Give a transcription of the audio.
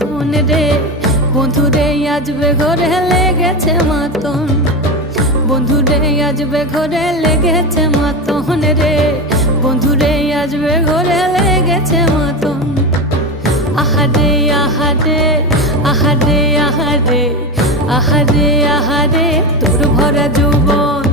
মাতন রে, বন্ধুরে আসবে ঘরে লেগেছে মাতন, বন্ধুরে আসবে ঘরে লেগেছে মাতন রে, বন্ধুরে আসবে ঘরে লেগেছে মাতন। আহারে আহারে আহারে আহারে আহারে আহারে তোর ভরা যৌবন